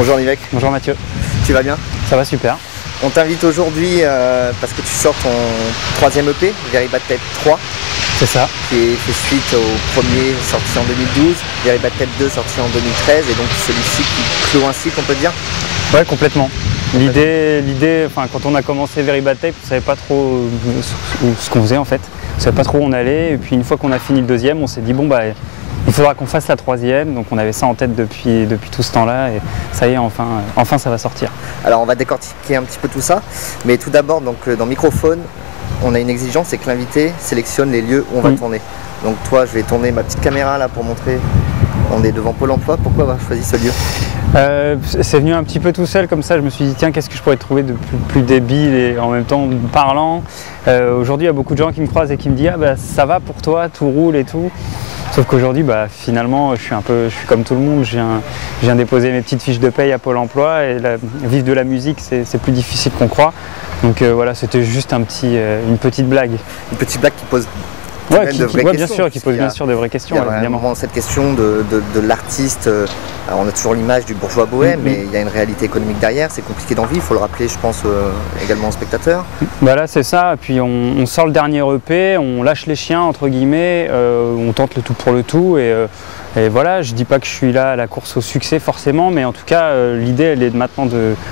Bonjour Nivek. Bonjour Mathieu. Tu vas bien? Ça va super. On t'invite aujourd'hui parce que tu sors ton troisième EP, Very Bad Tape 3. C'est ça. Qui fait suite au premier sorti en 2012, Very Bad Tape 2 sorti en 2013 et donc celui-ci qui clôt un cycle, on peut dire? Ouais, complètement. L'idée, enfin, quand on a commencé Very Bad Tape, on ne savait pas trop ce qu'on faisait en fait. On ne savait pas trop où on allait et puis une fois qu'on a fini le deuxième, on s'est dit bon bah il faudra qu'on fasse la troisième, donc on avait ça en tête depuis tout ce temps-là et ça y est, enfin ça va sortir. Alors on va décortiquer un petit peu tout ça, mais tout d'abord donc dans Microphone, on a une exigence, c'est que l'invité sélectionne les lieux où on va tourner. Donc toi, je vais tourner ma petite caméra là pour montrer, on est devant Pôle emploi, pourquoi avoir choisi ce lieu? C'est venu un petit peu tout seul comme ça, je me suis dit tiens, qu'est-ce que je pourrais trouver de plus débile et en même temps parlant. Aujourd'hui il y a beaucoup de gens qui me croisent et qui me disent ah bah ça va pour toi, tout roule et tout. Sauf qu'aujourd'hui, bah, finalement, je suis comme tout le monde, je viens déposer mes petites fiches de paye à Pôle emploi et vivre de la musique, c'est plus difficile qu'on croit. Donc voilà, c'était juste une petite blague. Une petite blague qui pose bien sûr, qui pose bien sûr de vraies questions. Il y a vraiment cette question de l'artiste. On a toujours l'image du bourgeois bohème, mais il y a une réalité économique derrière, c'est compliqué d'en vivre, il faut le rappeler, je pense, également aux spectateurs. Voilà, c'est ça, puis on sort le dernier EP, on lâche les chiens, entre guillemets, on tente le tout pour le tout, et voilà, je dis pas que je suis là à la course au succès forcément, mais en tout cas, l'idée, elle est maintenant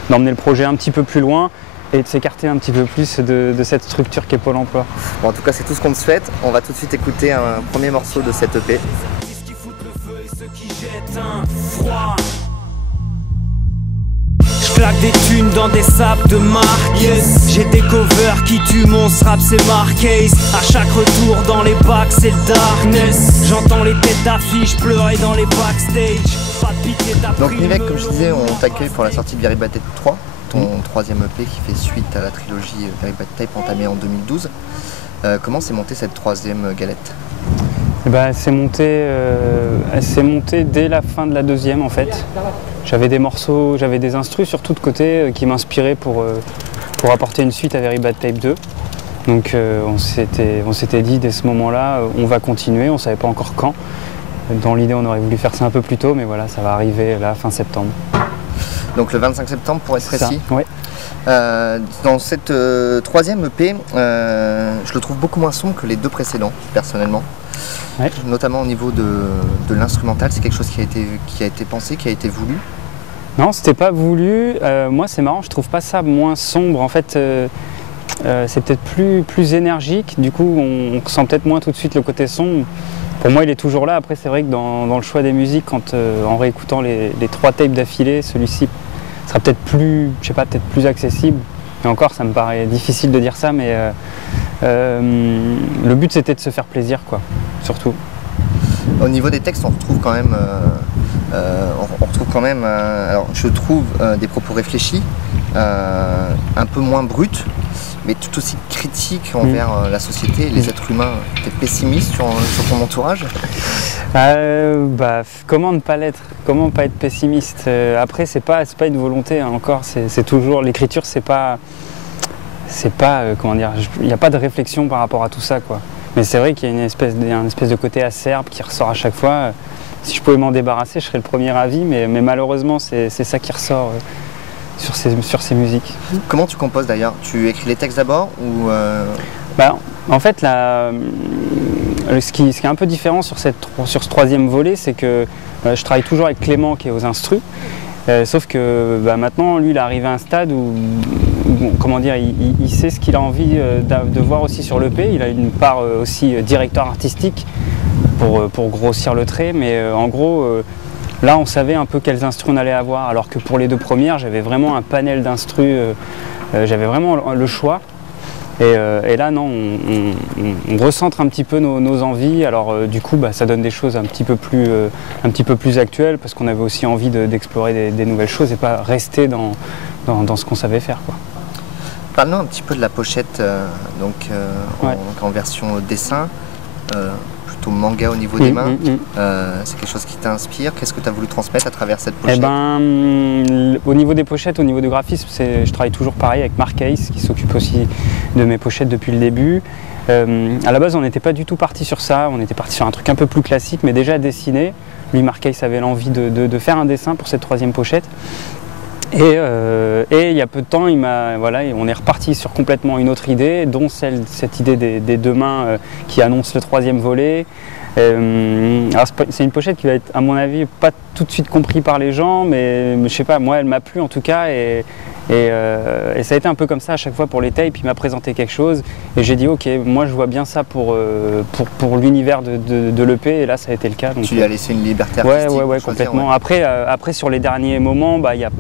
d'emmener le projet un petit peu plus loin, et de s'écarter un petit peu plus de cette structure qu'est Pôle emploi. Bon, en tout cas, c'est tout ce qu'on te souhaite. On va tout de suite écouter un premier morceau de cette EP. Je claque des thunes dans des sables de marque. J'ai des covers qui tuent mon rap, c'est Marquez. À chaque retour dans les bacs, c'est le darkness. J'entends les têtes d'affiche pleurer dans les backstage. Pas de pitié, t'as pris. Donc Nivek, comme je disais, on t'accueille pour la sortie de Very Bad Tape 3. Ton troisième EP qui fait suite à la trilogie Very Bad Tape entamée en 2012. Comment s'est montée cette troisième galette? Elle s'est montée dès la fin de la deuxième en fait. J'avais des morceaux, j'avais des instrus sur tout de côté qui m'inspiraient pour apporter une suite à Very Bad Tape 2. Donc on s'était dit dès ce moment-là, on va continuer, on ne savait pas encore quand. Dans l'idée on aurait voulu faire ça un peu plus tôt, mais voilà, ça va arriver là fin septembre. Donc le 25 septembre pour être précis. Ouais. Dans cette troisième EP, je le trouve beaucoup moins sombre que les deux précédents, personnellement. Ouais. Notamment au niveau de l'instrumental, c'est quelque chose qui a été pensé, qui a été voulu? Non, c'était pas voulu. Moi c'est marrant, je trouve pas ça moins sombre. En fait, c'est peut-être plus énergique. Du coup, on sent peut-être moins tout de suite le côté sombre. Pour moi, il est toujours là. Après, c'est vrai que dans le choix des musiques, en réécoutant les trois tapes d'affilée, celui-ci sera peut-être plus accessible. Et encore, ça me paraît difficile de dire ça, mais le but c'était de se faire plaisir, quoi, surtout. Au niveau des textes, on retrouve quand même, alors je trouve des propos réfléchis, un peu moins bruts, mais tout aussi critiques envers la société et les êtres humains. Tu es pessimiste sur ton entourage? Comment ne pas l'être? Comment pas être pessimiste? Après, c'est pas une volonté, hein, encore. C'est toujours l'écriture, comment dire, il n'y a pas de réflexion par rapport à tout ça, quoi. Mais c'est vrai qu'il y a une espèce de côté acerbe qui ressort à chaque fois. Si je pouvais m'en débarrasser, je serais le premier ravi, mais malheureusement, c'est ça qui ressort sur ces musiques. Comment tu composes d'ailleurs? Tu écris les textes d'abord ou En fait, ce qui est un peu différent sur ce troisième volet, c'est que je travaille toujours avec Clément qui est aux instrus. Sauf que maintenant, lui, il est arrivé à un stade où comment dire, il sait ce qu'il a envie de voir aussi sur l'EP. Il a une part aussi directeur artistique pour grossir le trait, mais en gros, là, on savait un peu quels instrus on allait avoir, alors que pour les deux premières, j'avais vraiment un panel d'instrus, j'avais vraiment le choix. Et là, non, on recentre un petit peu nos envies. Alors du coup, ça donne des choses un petit peu plus actuelles, parce qu'on avait aussi envie d'explorer des nouvelles choses et pas rester dans ce qu'on savait faire, quoi. Parle-nous un petit peu de la pochette, en version dessin, plutôt manga au niveau des mains. C'est quelque chose qui t'inspire? Qu'est-ce que tu as voulu transmettre à travers cette pochette? Au niveau des pochettes, au niveau du graphisme, je travaille toujours pareil avec Marquez, qui s'occupe aussi de mes pochettes depuis le début. À la base, on n'était pas du tout parti sur ça, on était parti sur un truc un peu plus classique, mais déjà dessiné. Lui, Marquez avait l'envie de faire un dessin pour cette troisième pochette. Et il y a peu de temps, voilà, on est reparti sur complètement une autre idée, dont cette idée des deux mains qui annonce le 3e volet. Alors c'est une pochette qui va être, à mon avis, pas tout de suite compris par les gens, mais je sais pas, moi elle m'a plu en tout cas, et ça a été un peu comme ça à chaque fois pour les tapes. Il m'a présenté quelque chose et j'ai dit ok, moi je vois bien ça pour l'univers de l'EP, et là ça a été le cas. Donc, tu lui as laissé une liberté artistique. Ouais, complètement. Ouais. Après sur les derniers moments, il y a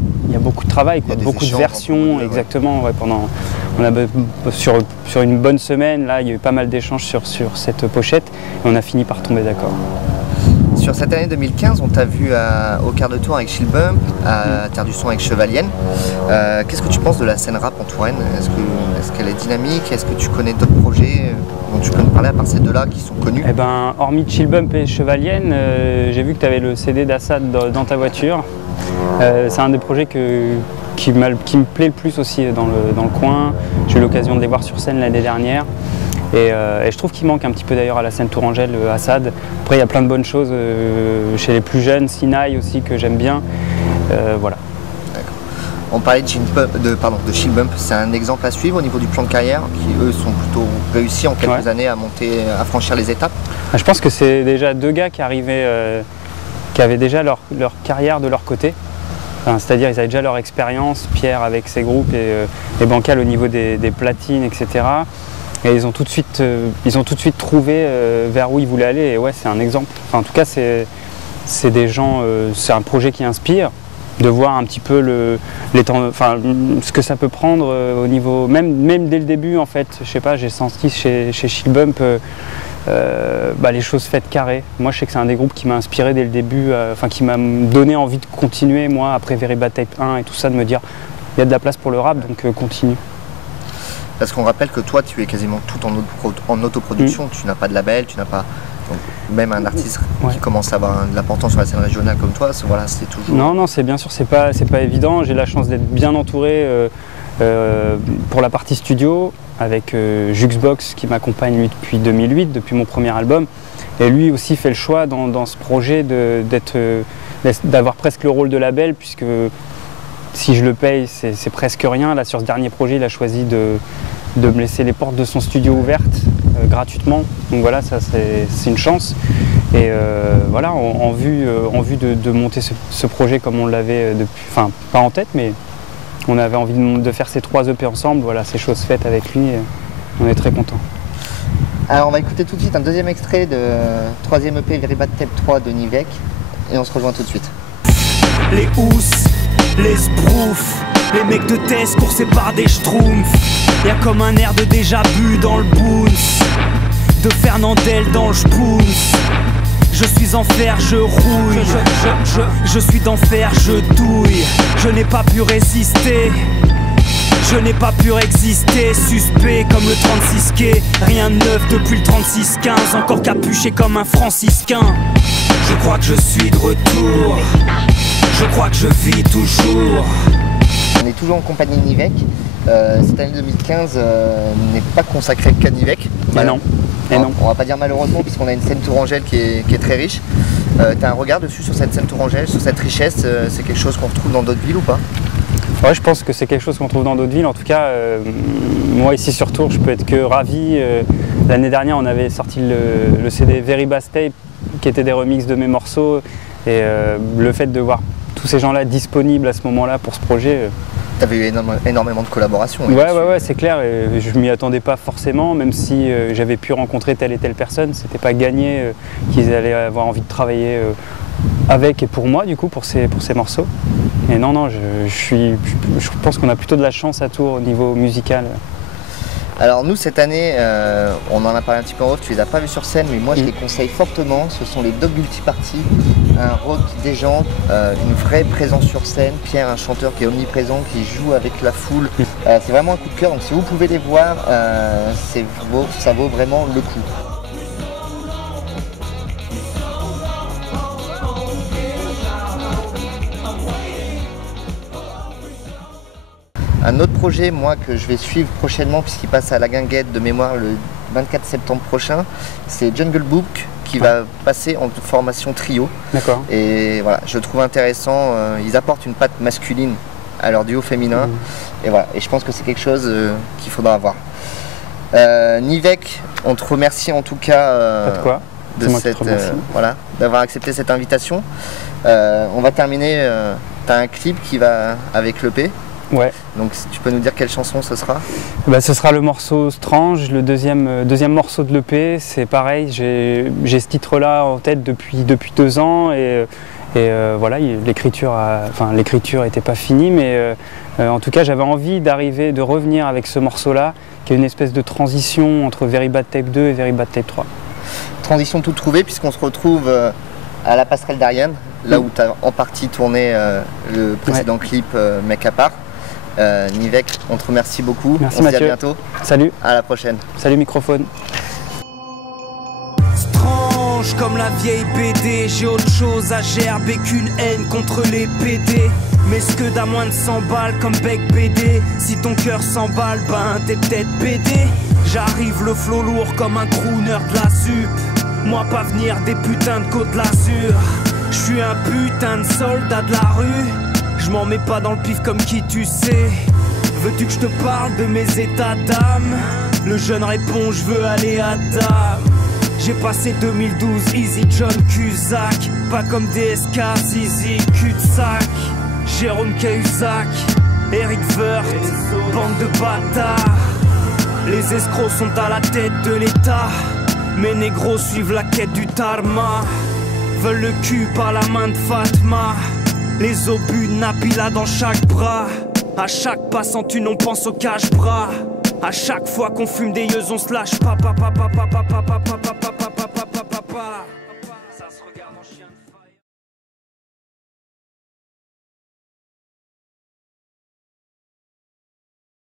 beaucoup de travail, quoi, beaucoup de versions, exactement. Ouais, sur une bonne semaine, là, il y a eu pas mal d'échanges sur cette pochette et on a fini par tomber d'accord. Sur cette année 2015, on t'a vu au quart de tour avec Chill Bump, à Terre du Son avec Chevalienne. Qu'est-ce que tu penses de la scène rap en Touraine? Est-ce qu'elle est dynamique? Est-ce que tu connais d'autres projets dont tu peux nous parler à part ces deux-là qui sont connus? Eh ben, hormis Chill Bump et Chevalienne, j'ai vu que tu avais le CD d'Assad dans ta voiture. C'est un des projets qui me plaît le plus aussi dans le coin. J'ai eu l'occasion de les voir sur scène l'année dernière. Et je trouve qu'il manque un petit peu d'ailleurs à la scène tourangelle, Assad. Après il y a plein de bonnes choses chez les plus jeunes, Sinaï aussi que j'aime bien. Voilà. On parlait de Chill Bump, c'est un exemple à suivre au niveau du plan de carrière, qui eux sont plutôt réussis en quelques années à monter, à franchir les étapes. Je pense que c'est déjà deux gars qui avaient déjà leur carrière de leur côté. Enfin, c'est-à-dire ils avaient déjà leur expérience, Pierre avec ses groupes et Bancal au niveau des platines, etc. Et ils ont tout de suite trouvé vers où ils voulaient aller. Et ouais, c'est un exemple. Enfin, en tout cas, c'est des gens, c'est un projet qui inspire. De voir un petit peu ce que ça peut prendre au niveau, même dès le début en fait. Je sais pas, j'ai senti chez Chill Bump les choses faites carrées. Moi, je sais que c'est un des groupes qui m'a inspiré dès le début, qui m'a donné envie de continuer, moi, après Very Bad Tape 1 et tout ça, de me dire il y a de la place pour le rap, donc continue. Parce qu'on rappelle que toi, tu es quasiment tout en autoproduction, tu n'as pas de label, tu n'as pas... Donc, même un artiste qui commence à avoir de l'importance sur la scène régionale comme toi, voilà, c'est toujours... Non, c'est bien sûr, c'est pas évident. J'ai la chance d'être bien entouré pour la partie studio, avec Juxbox qui m'accompagne lui depuis 2008, depuis mon premier album. Et lui aussi fait le choix dans ce projet d'avoir presque le rôle de label, puisque si je le paye, c'est presque rien. Là, sur ce dernier projet, il a choisi de me laisser les portes de son studio ouvertes gratuitement. Donc voilà, ça c'est une chance. Et voilà, en vue de monter ce projet comme on l'avait depuis, enfin pas en tête, mais on avait envie de faire ces 3 EP ensemble. Voilà, c'est chose faite avec lui et on est très contents. Alors on va écouter tout de suite un deuxième extrait de 3e EP Very Bad Tape 3 de Nivek et on se rejoint tout de suite. Les housses, les sproufs, les mecs de thèse coursés par des schtroumpfs. Y'a comme un air de déjà-vu dans le boons, de Fernandel dans le spoons. Je suis en fer, je rouille, je suis d'enfer, je douille. Je n'ai pas pu résister, je n'ai pas pu exister. Suspect comme le 36 quai, rien de neuf depuis le 36-15. Encore capuché comme un franciscain. Je crois que je suis de retour, je crois que je vis toujours. On est toujours en compagnie de Nivek. Cette année 2015 n'est pas consacrée qu'à Nivek. Non. On va pas dire malheureusement, puisqu'on a une scène tourangelle qui est très riche. Tu as un regard dessus sur cette scène tourangelle, sur cette richesse? C'est quelque chose qu'on retrouve dans d'autres villes ou pas? Ouais, je pense que c'est quelque chose qu'on trouve dans d'autres villes. En tout cas, moi ici sur Tours, je peux être que ravi. L'année dernière, on avait sorti le CD Very Bass Tape, qui était des remixes de mes morceaux. Et le fait de voir tous ces gens-là disponibles à ce moment-là pour ce projet... Tu avais eu énormément de collaborations. Ouais, c'est clair. Et je m'y attendais pas forcément, même si j'avais pu rencontrer telle et telle personne. C'était pas gagné qu'ils allaient avoir envie de travailler avec et pour moi, du coup, pour ces morceaux. Et non, je pense qu'on a plutôt de la chance à Tours au niveau musical. Alors nous, cette année, on en a parlé un petit peu en off, tu les as pas vus sur scène, mais moi je les conseille fortement. Ce sont les Dog Multiparty, un rock des gens, une vraie présence sur scène. Pierre, un chanteur qui est omniprésent, qui joue avec la foule. C'est vraiment un coup de cœur, donc si vous pouvez les voir, ça vaut vraiment le coup. Un autre projet, moi, que je vais suivre prochainement, puisqu'il passe à la Guinguette de mémoire le 24 septembre prochain, c'est Jungle Book qui va passer en formation trio. D'accord. Et voilà, je trouve intéressant, ils apportent une patte masculine à leur duo féminin. Et voilà, et je pense que c'est quelque chose qu'il faudra avoir. Nivek, on te remercie en tout cas Pas de quoi. de voilà, d'avoir accepté cette invitation. On va terminer, tu as un clip qui va avec l'EP. Ouais. Donc si tu peux nous dire quelle chanson ce sera? Bah, ce sera le morceau Strange, le deuxième morceau de l'EP. C'est pareil, j'ai ce titre-là en tête depuis 2 ans et voilà, l'écriture n'était pas finie, mais en tout cas j'avais envie de revenir avec ce morceau-là, qui est une espèce de transition entre Very Bad Tape 2 et Very Bad Tape 3. Transition toute trouvée puisqu'on se retrouve à la passerelle d'Ariane, là où tu as en partie tourné le précédent clip Mec à part. Nivek, on te remercie beaucoup. Merci on Mathieu. Se dit à bientôt. Salut. À la prochaine. Salut Microphone. Strange comme la vieille BD, j'ai autre chose à gerber qu'une haine contre les PD. Mais ce que d'à moins de 100 balles comme bec BD. Si ton cœur s'emballe, ben t'es peut-être BD. J'arrive le flot lourd comme un crooner de la sup. Moi pas venir des putains de Côte d'Azur. J'suis un putain de soldat de la rue. Je m'en mets pas dans le pif comme qui tu sais. Veux-tu que je te parle de mes états d'âme? Le jeune répond je veux aller à Dame. J'ai passé 2012 Easy John Cusack. Pas comme DSK, Zizi, cul-de-sac. Jérôme Cahuzac, Eric Wirth, bande de bâtards. Les escrocs sont à la tête de l'État. Mes négros suivent la quête du tarma. Veulent le cul par la main de Fatma. Les obus Nabila dans chaque bras. À chaque passe en thune on pense au cache-bras. À chaque fois qu'on fume des yeux on se lâche pas.